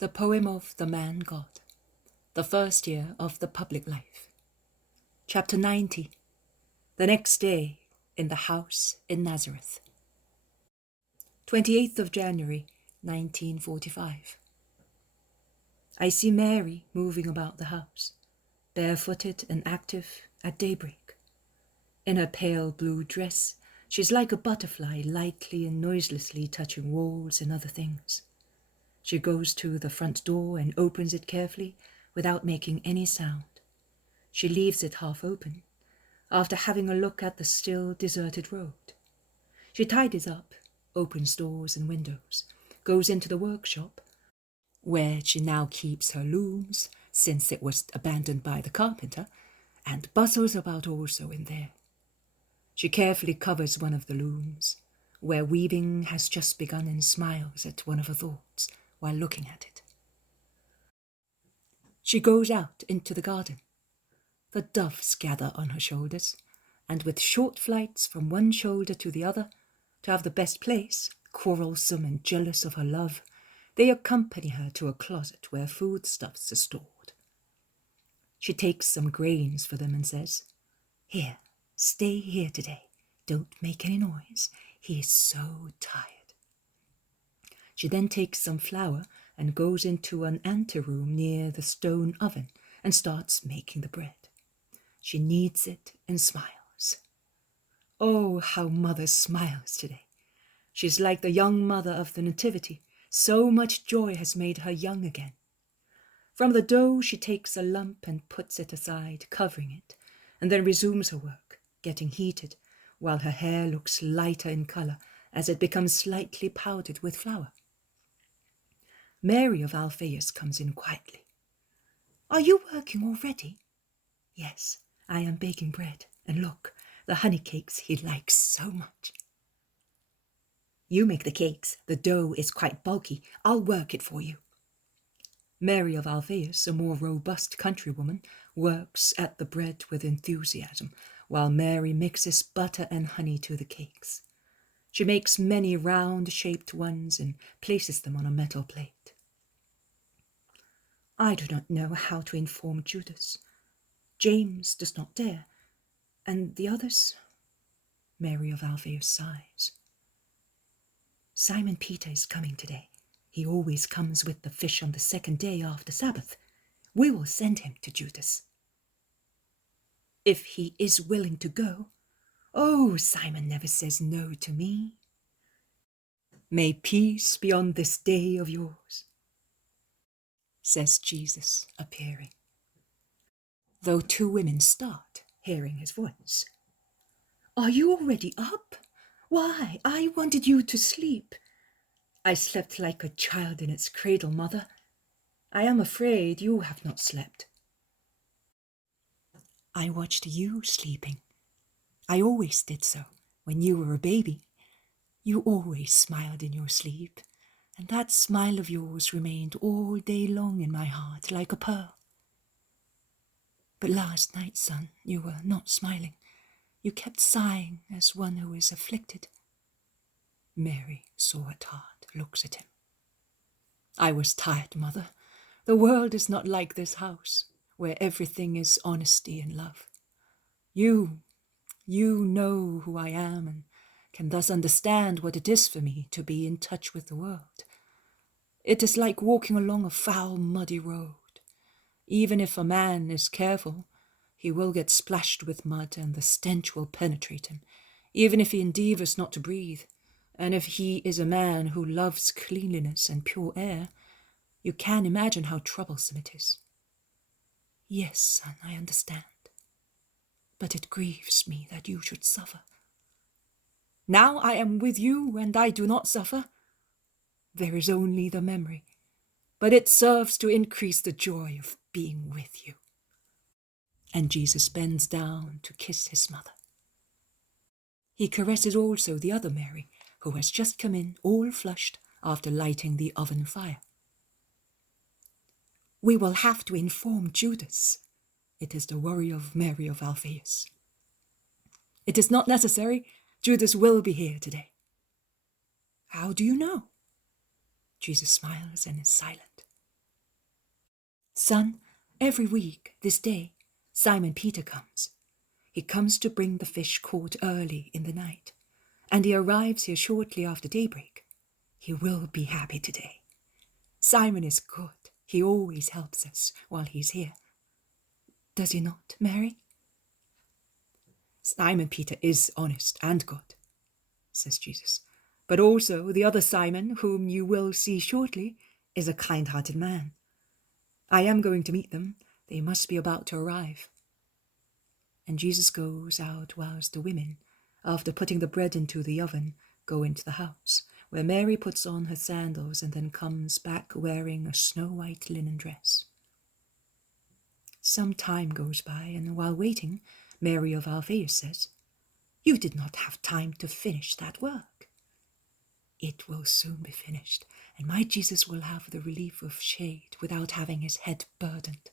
The poem of the man God, the first year of the public life. Chapter 90. The next day in the house in Nazareth. 28th of January, 1945. I see Mary moving about the house, barefooted and active at daybreak. In her pale blue dress, she's like a butterfly lightly and noiselessly touching walls and other things. She goes to the front door and opens it carefully without making any sound. She leaves it half open, after having a look at the still deserted road. She tidies up, opens doors and windows, goes into the workshop, where she now keeps her looms, since it was abandoned by the carpenter, and bustles about also in there. She carefully covers one of the looms, where weaving has just begun, and smiles at one of her thoughts while looking at it. She goes out into the garden. The doves gather on her shoulders, and with short flights from one shoulder to the other, to have the best place, quarrelsome and jealous of her love, they accompany her to a closet where foodstuffs are stored. She takes some grains for them and says, "Here, stay here today. Don't make any noise. He is so tired." She then takes some flour and goes into an anteroom near the stone oven and starts making the bread. She kneads it and smiles. Oh, how Mother smiles today. She's like the young mother of the Nativity. So much joy has made her young again. From the dough she takes a lump and puts it aside, covering it, and then resumes her work, getting heated, while her hair looks lighter in color as it becomes slightly powdered with flour. Mary of Alphaeus comes in quietly. "Are you working already?" "Yes, I am baking bread, and look, the honey cakes he likes so much." "You make the cakes. The dough is quite bulky. I'll work it for you." Mary of Alphaeus, a more robust countrywoman, works at the bread with enthusiasm, while Mary mixes butter and honey to the cakes. She makes many round-shaped ones and places them on a metal plate. I do not know how to inform Judas. James does not dare, and the others. Mary of Alphaeus sighs. Simon Peter is coming today. He always comes with the fish on the second day after Sabbath. We will send him to Judas. If he is willing to go. Oh, Simon never says no to me. May peace be on this day of yours, says Jesus, appearing. Though two women start, hearing his voice. Are you already up? Why, I wanted you to sleep. I slept like a child in its cradle, Mother. I am afraid you have not slept. I watched you sleeping. I always did so when you were a baby. You always smiled in your sleep, and that smile of yours remained all day long in my heart like a pearl. But last night, son, you were not smiling. You kept sighing as one who is afflicted. Mary, sore at heart, looks at him. I was tired, Mother. The world is not like this house, where everything is honesty and love. You know who I am and can thus understand what it is for me to be in touch with the world. It is like walking along a foul, muddy road. Even if a man is careful, he will get splashed with mud and the stench will penetrate him, even if he endeavors not to breathe. And if he is a man who loves cleanliness and pure air, you can imagine how troublesome it is. Yes, son, I understand. But it grieves me that you should suffer. Now I am with you and I do not suffer. There is only the memory, but it serves to increase the joy of being with you. And Jesus bends down to kiss his mother. He caresses also the other Mary, who has just come in, all flushed, after lighting the oven fire. We will have to inform Judas. It is the worry of Mary of Alphaeus. It is not necessary. Judas will be here today. How do you know? Jesus smiles and is silent. Son, every week, this day, Simon Peter comes. He comes to bring the fish caught early in the night, and he arrives here shortly after daybreak. He will be happy today. Simon is good. He always helps us while he's here. Does he not, Mary? Simon Peter is honest and good, says Jesus. But also the other Simon, whom you will see shortly, is a kind-hearted man. I am going to meet them. They must be about to arrive. And Jesus goes out whilst the women, after putting the bread into the oven, go into the house, where Mary puts on her sandals and then comes back wearing a snow-white linen dress. Some time goes by, and while waiting, Mary of Alphaeus says, "You did not have time to finish that work." It will soon be finished, and my Jesus will have the relief of shade without having his head burdened.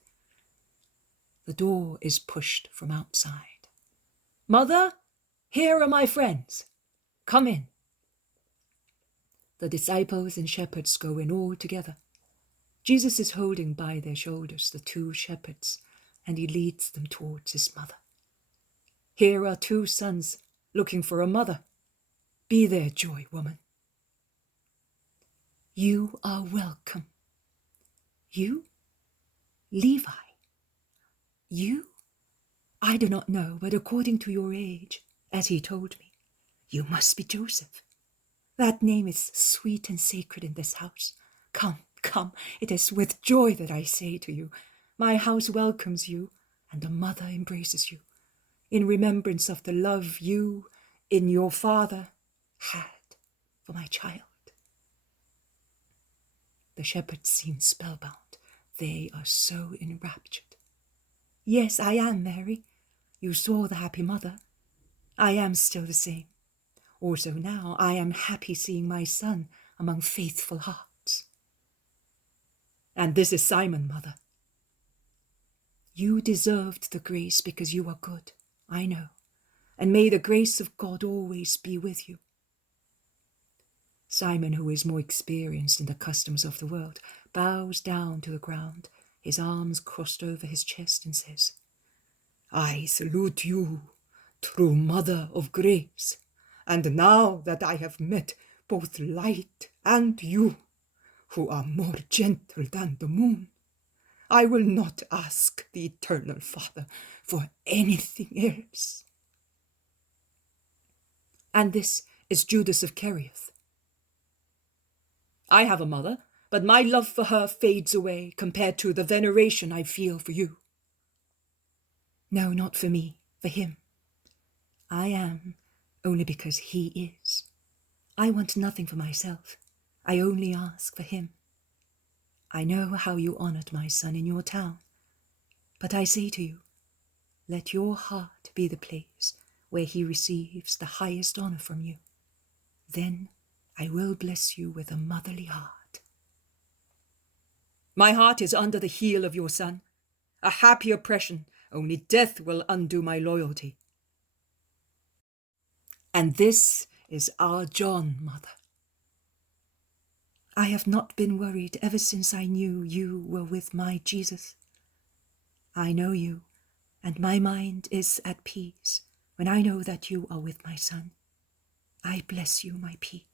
The door is pushed from outside. "Mother, here are my friends. Come in." The disciples and shepherds go in all together. Jesus is holding by their shoulders the two shepherds, and he leads them towards his mother. Here are two sons looking for a mother. Be their joy, woman. You are welcome. You? Levi. You? I do not know, but according to your age, as he told me, you must be Joseph. That name is sweet and sacred in this house. Come, come, it is with joy that I say to you, my house welcomes you, and a mother embraces you, in remembrance of the love you, in your father, had for my child. The shepherds seem spellbound. They are so enraptured. Yes, I am, Mary. You saw the happy mother. I am still the same. Also now I am happy seeing my son among faithful hearts. And this is Simon, mother. You deserved the grace because you are good, I know, and may the grace of God always be with you. Simon, who is more experienced in the customs of the world, bows down to the ground, his arms crossed over his chest, and says, I salute you, true Mother of Grace, and now that I have met both light and you, who are more gentle than the moon, I will not ask the Eternal Father for anything else. And this is Judas of Kerioth. I have a mother, but my love for her fades away compared to the veneration I feel for you. No, not for me, for him. I am only because he is. I want nothing for myself. I only ask for him. I know how you honored my son in your town, but I say to you, let your heart be the place where he receives the highest honor from you. Then I will bless you with a motherly heart. My heart is under the heel of your son. A happy oppression, only death will undo my loyalty. And this is our John, mother. I have not been worried ever since I knew you were with my Jesus. I know you, and my mind is at peace when I know that you are with my son. I bless you, my peace.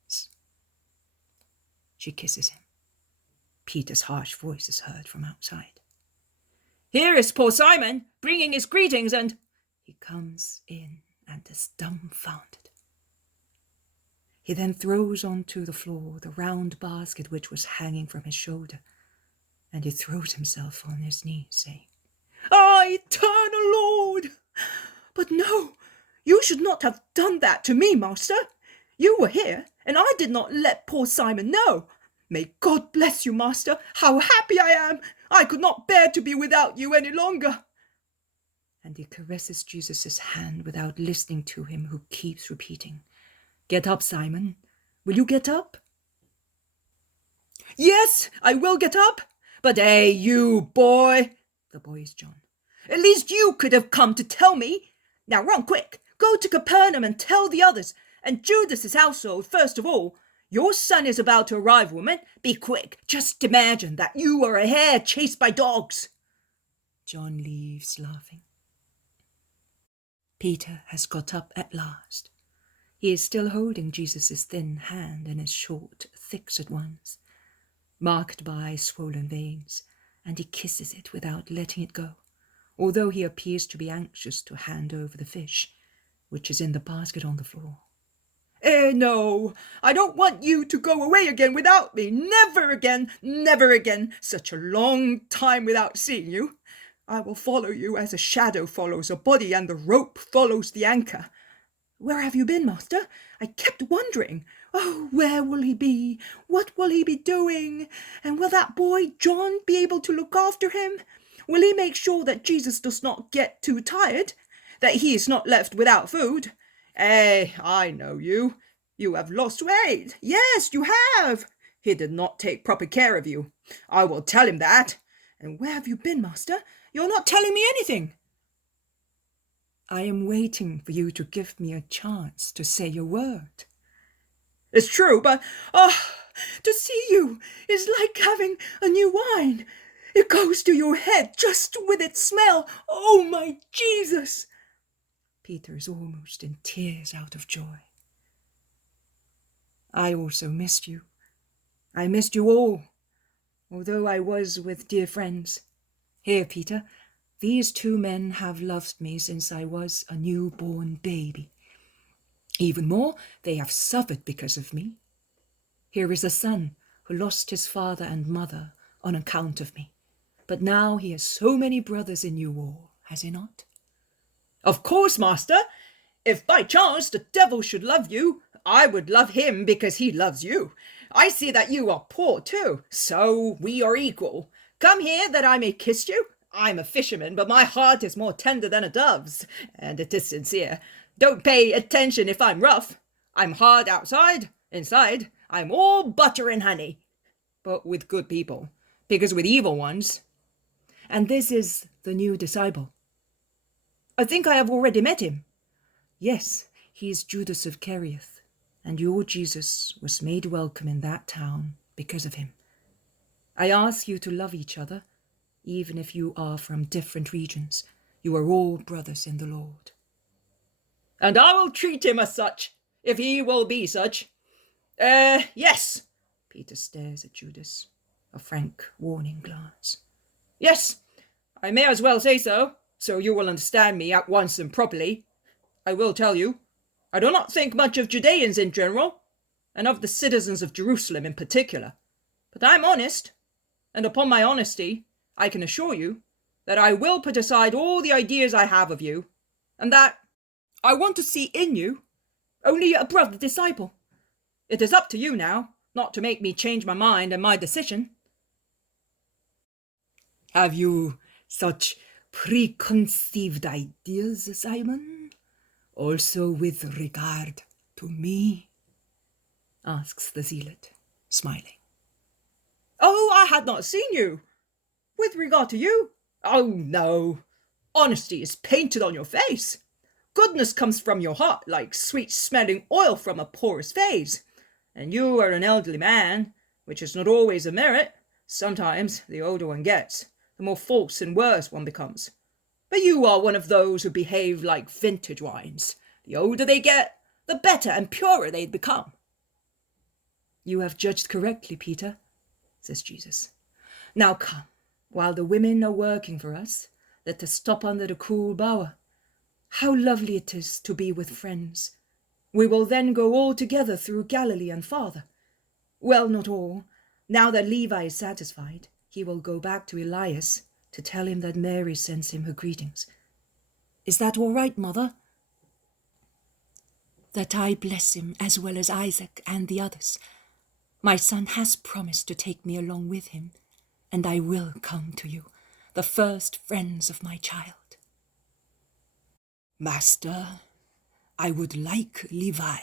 She kisses him. Peter's harsh voice is heard from outside. Here is poor Simon, bringing his greetings, and... He comes in and is dumbfounded. He then throws onto the floor the round basket which was hanging from his shoulder, and he throws himself on his knees, saying, Ah, eternal Lord! But no, you should not have done that to me, master. You were here, and I did not let poor Simon know. May God bless you, master. How happy I am! I could not bear to be without you any longer. And he caresses Jesus' hand without listening to him, who keeps repeating, Get up, Simon. Will you get up? Yes, I will get up. But hey, you boy. The boy is John. At least you could have come to tell me. Now run quick. Go to Capernaum and tell the others, and Judas's household first of all. Your son is about to arrive, woman. Be quick. Just imagine that you are a hare chased by dogs. John leaves laughing. Peter has got up at last. He is still holding Jesus' thin hand in his short, thick-set ones, marked by swollen veins, and he kisses it without letting it go, although he appears to be anxious to hand over the fish, which is in the basket on the floor. No, I don't want you to go away again without me. Never again, never again. Such a long time without seeing you. I will follow you as a shadow follows a body and the rope follows the anchor. Where have you been, Master? I kept wondering. Oh, where will he be? What will he be doing? And will that boy John be able to look after him? Will he make sure that Jesus does not get too tired? That he is not left without food? I know you. You have lost weight. Yes, you have. He did not take proper care of you. I will tell him that. And where have you been, Master? You're not telling me anything. I am waiting for you to give me a chance to say a word. It's true, but to see you is like having a new wine. It goes to your head just with its smell. Oh, my Jesus! Peter is almost in tears out of joy. I also missed you. I missed you all, although I was with dear friends. Here, Peter, these two men have loved me since I was a newborn baby. Even more, they have suffered because of me. Here is a son who lost his father and mother on account of me, but now he has so many brothers in you all, has he not? Of course, Master. If by chance the devil should love you, I would love him because he loves you. I see that you are poor too, so we are equal. Come here that I may kiss you. I'm a fisherman, but my heart is more tender than a dove's, and it is sincere. Don't pay attention if I'm rough. I'm hard outside. Inside, I'm all butter and honey. But with good people, because with evil ones. And this is the new disciple. I think I have already met him. Yes, he is Judas of Kerioth, and your Jesus was made welcome in that town because of him. I ask you to love each other, even if you are from different regions. You are all brothers in the Lord. And I will treat him as such, if he will be such. Yes. Peter stares at Judas, a frank warning glance. Yes, I may as well say so you will understand me at once and properly. I will tell you, I do not think much of Judeans in general, and of the citizens of Jerusalem in particular. But I am honest, and upon my honesty, I can assure you that I will put aside all the ideas I have of you, and that I want to see in you only a brother disciple. It is up to you now, not to make me change my mind and my decision. Have you such preconceived ideas, Simon? Also with regard to me? Asks the zealot, smiling. Oh, I had not seen you. With regard to you? Oh, no. Honesty is painted on your face. Goodness comes from your heart like sweet-smelling oil from a porous vase. And you are an elderly man, which is not always a merit. Sometimes, the older one gets, the more false and worse one becomes. But you are one of those who behave like vintage wines. The older they get, the better and purer they become. You have judged correctly, Peter, says Jesus. Now come, while the women are working for us, let us stop under the cool bower. How lovely it is to be with friends. We will then go all together through Galilee and farther. Well, not all. Now that Levi is satisfied, he will go back to Elias to tell him that Mary sends him her greetings. Is that all right, Mother? That I bless him as well as Isaac and the others. My son has promised to take me along with him, and I will come to you, the first friends of my child. Master, I would like Levi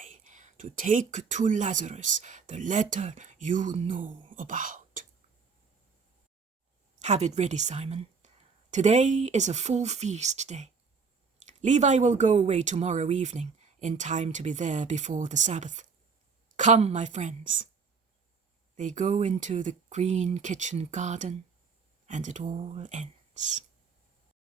to take to Lazarus the letter you know about. Have it ready, Simon. Today is a full feast day. Levi will go away tomorrow evening, in time to be there before the Sabbath. Come, my friends. They go into the green kitchen garden, and it all ends.